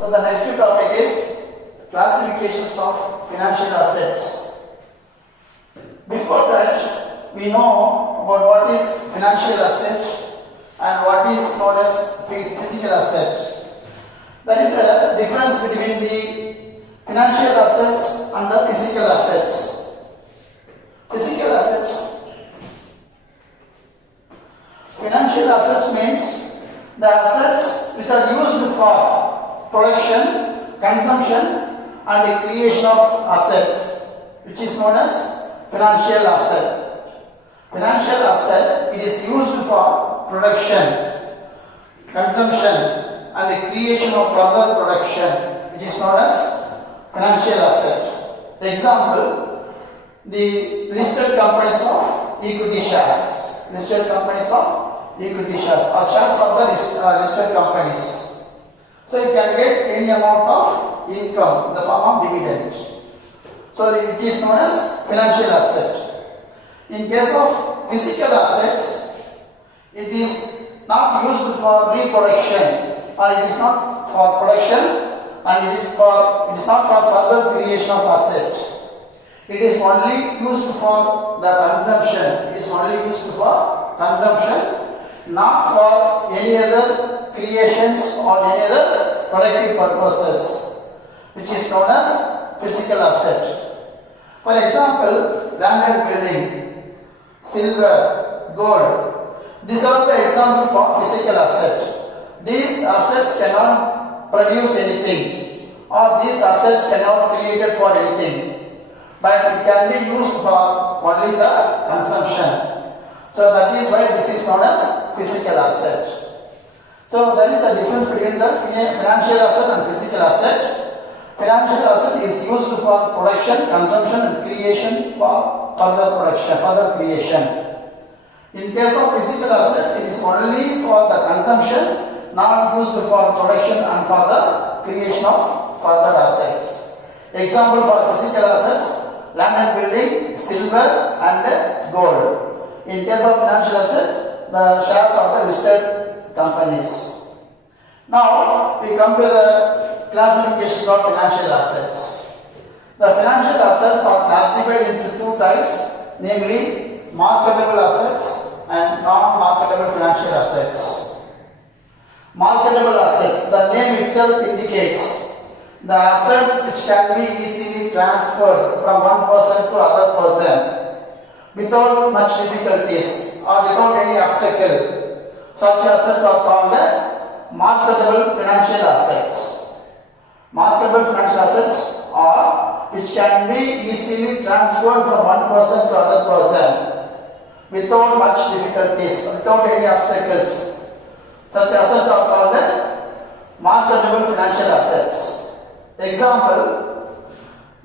So the next topic is classifications of financial assets. Before that, we know about what is financial asset and what is known as physical asset. There is a difference between the financial assets and the physical assets. Physical assets. Financial assets means the assets which are used for production, consumption and the creation of assets, which is known as financial asset. Financial asset, it is used for production, consumption and the creation of further production, which is known as financial asset. The example, the listed companies of equity shares. Listed companies of equity shares or shares of the listed companies. So you can get any amount of income in the form of dividend. So it is known as financial asset. In case of physical assets, it is not used for reproduction or it is not for production and it is not for further creation of asset. It is only used for the consumption. It is only used for consumption, not for any other creations or any other productive purposes, which is known as physical asset. For example, land and building, silver, gold. These are the examples for physical asset. These assets cannot produce anything or these assets cannot be created for anything, but it can be used for only the consumption. So that is why this is known as physical asset. So there is a difference between the financial asset and physical asset. Financial asset is used for production, consumption and creation for further production, further creation. In case of physical assets, it is only for the consumption, not used for production and for the creation of further assets. Example for physical assets, land and building, silver and gold. In case of financial asset, the shares of the listed companies. Now we come to the classification of financial assets. The financial assets are classified into two types, namely marketable assets and non-marketable financial assets. Marketable assets, the name itself indicates the assets which can be easily transferred from one person to other person without much difficulties or without any obstacle. Such assets are called marketable financial assets. Marketable financial assets are which can be easily transferred from one person to other person without much difficulties, without any obstacles. Such assets are called marketable financial assets. Example,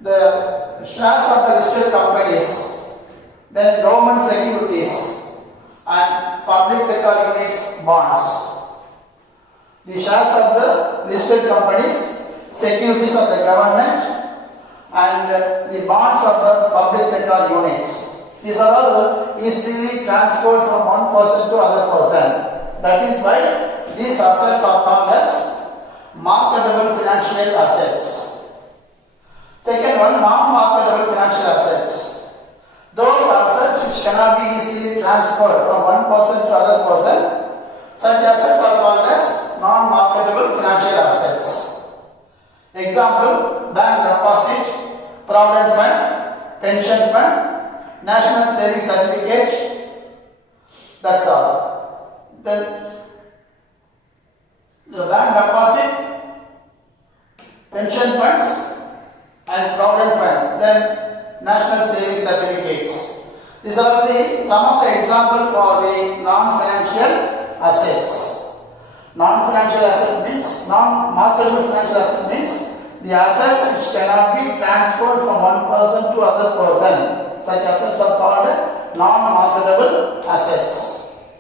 the shares of the listed companies, then government securities and public sector units bonds. The shares of the listed companies, securities of the government and the bonds of the public sector units. These are all easily transferred from one person to other person. That is why these assets are called as marketable financial assets. Second one, non-marketable financial assets. Those assets which cannot be easily transferred from one person to other person, such assets are called as non-marketable financial assets. Example, bank deposit, provident fund, pension fund, national savings certificate. That's all. Then the bank deposit, pension funds and provident fund. Then national savings certificates. These are some of the examples for the non-financial assets. Non-financial asset means, non-marketable financial asset means the assets which cannot be transferred from one person to other person. Such assets are called non-marketable assets.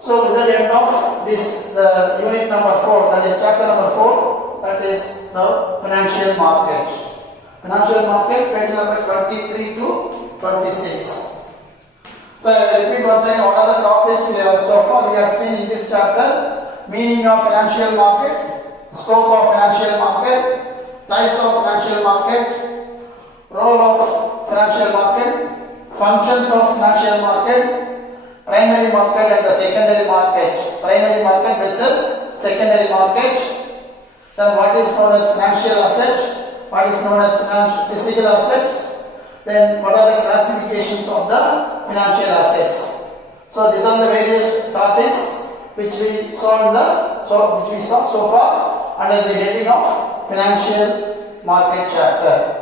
So with the end of this, the unit number 4, that is chapter number 4, that is the financial market. Financial market, page number 23 to 26. So I repeat once again, what are the topics we have so far we have seen in this chapter? Meaning of financial market, scope of financial market, types of financial market, role of financial market, functions of financial market, primary market and the secondary market, primary market versus secondary market, then what is known as financial asset, what is known as physical assets, then what are the classifications of the financial assets. So these are the various topics which we saw so far under the heading of financial market chapter.